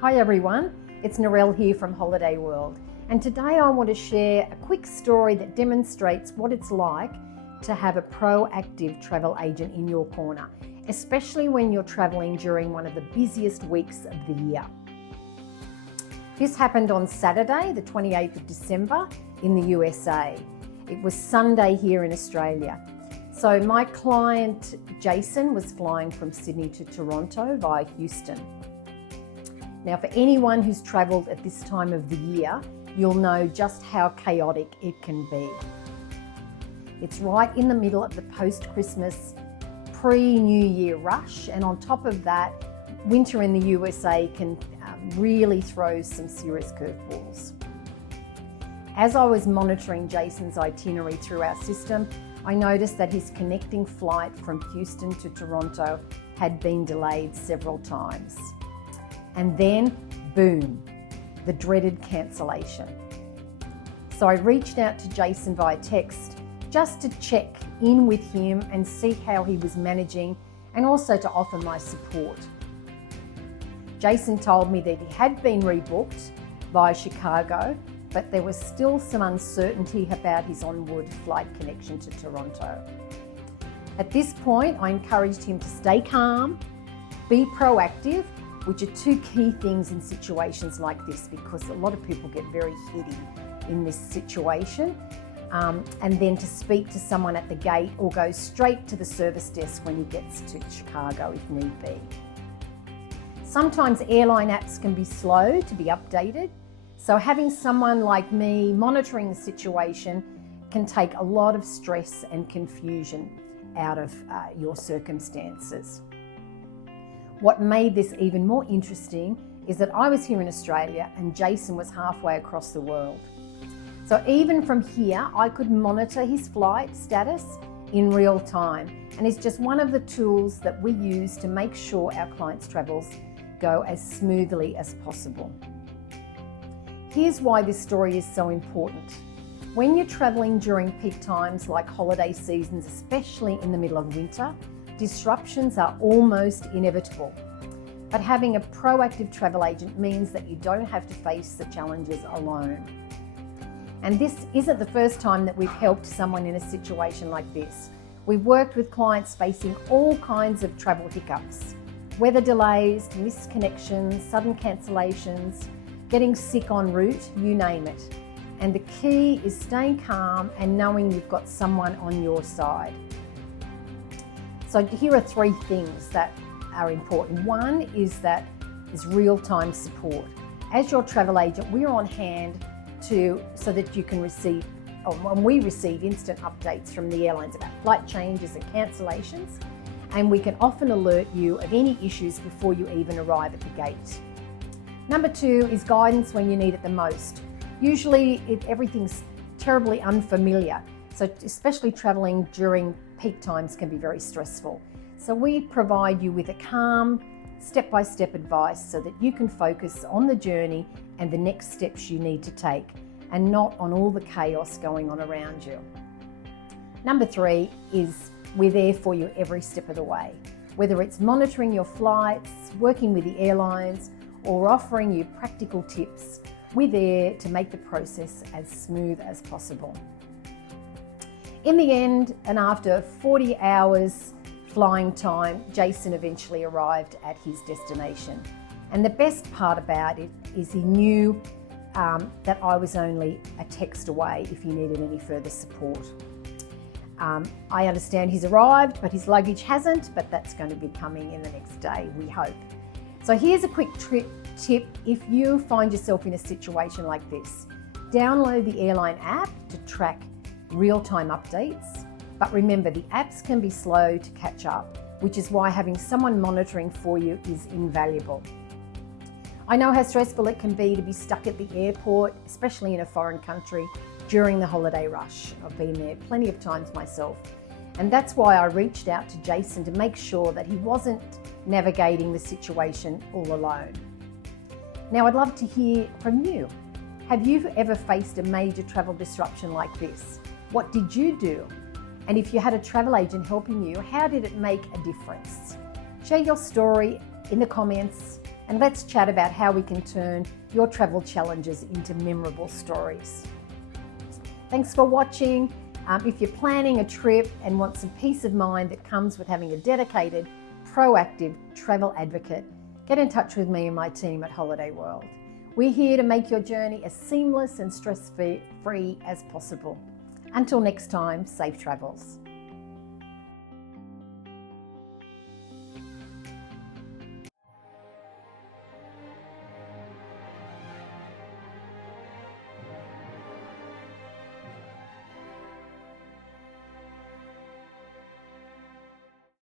Hi everyone, it's Narelle here from Holiday World, and today I want to share a quick story that demonstrates what it's like to have a proactive travel agent in your corner, especially when you're traveling during one of the busiest weeks of the year. This happened on Saturday, the 28th of December in the USA. It was Sunday here in Australia. So my client Jason was flying from Sydney to Toronto via Houston. Now, for anyone who's travelled at this time of the year, you'll know just how chaotic it can be. It's right in the middle of the post-Christmas, pre-New Year rush, and on top of that, winter in the USA can really throw some serious curveballs. As I was monitoring Jason's itinerary through our system, I noticed that his connecting flight from Houston to Toronto had been delayed several times. And then, boom, the dreaded cancellation. So I reached out to Jason via text just to check in with him and see how he was managing, and also to offer my support. Jason told me that he had been rebooked via Chicago, but there was still some uncertainty about his Onward flight connection to Toronto. At this point, I encouraged him to stay calm, be proactive, which are two key things in situations like this, because a lot of people get very heady in this situation. And then to speak to someone at the gate or go straight to the service desk when he gets to Chicago if need be. Sometimes airline apps can be slow to be updated, so having someone like me monitoring the situation can take a lot of stress and confusion out of your circumstances. What made this even more interesting is that I was here in Australia and Jason was halfway across the world. So even from here, I could monitor his flight status in real time. And it's just one of the tools that we use to make sure our clients' travels go as smoothly as possible. Here's why this story is so important. When you're traveling during peak times like holiday seasons, especially in the middle of winter, disruptions are almost inevitable. But having a proactive travel agent means that you don't have to face the challenges alone. And this isn't the first time that we've helped someone in a situation like this. We've worked with clients facing all kinds of travel hiccups, weather delays, missed connections, sudden cancellations, getting sick en route, you name it. And the key is staying calm and knowing you've got someone on your side. So here are three things that are important. One is real-time support. As your travel agent, we're on hand so that you can receive, when we receive instant updates from the airlines about flight changes and cancellations, and we can often alert you of any issues before you even arrive at the gate. Number two is guidance when you need it the most. Usually everything's terribly unfamiliar, so especially traveling during peak times can be very stressful. So we provide you with a calm, step-by-step advice so that you can focus on the journey and the next steps you need to take, and not on all the chaos going on around you. Number three is we're there for you every step of the way. Whether it's monitoring your flights, working with the airlines, or offering you practical tips, we're there to make the process as smooth as possible. In the end, and after 40 hours flying time, Jason eventually arrived at his destination. And the best part about it is he knew that I was only a text away if he needed any further support. I understand he's arrived, but his luggage hasn't, but that's going to be coming in the next day, we hope. So here's a quick tip if you find yourself in a situation like this. Download the airline app to track real-time updates, but remember the apps can be slow to catch up, which is why having someone monitoring for you is invaluable. I know how stressful it can be to be stuck at the airport, especially in a foreign country, during the holiday rush. I've been there plenty of times myself. And that's why I reached out to Jason to make sure that he wasn't navigating the situation all alone. Now, I'd love to hear from you. Have you ever faced a major travel disruption like this? What did you do? And if you had a travel agent helping you, how did it make a difference? Share your story in the comments and let's chat about how we can turn your travel challenges into memorable stories. Thanks for watching. If you're planning a trip and want some peace of mind that comes with having a dedicated, proactive travel advocate, get in touch with me and my team at Holiday World. We're here to make your journey as seamless and stress-free as possible. Until next time, safe travels.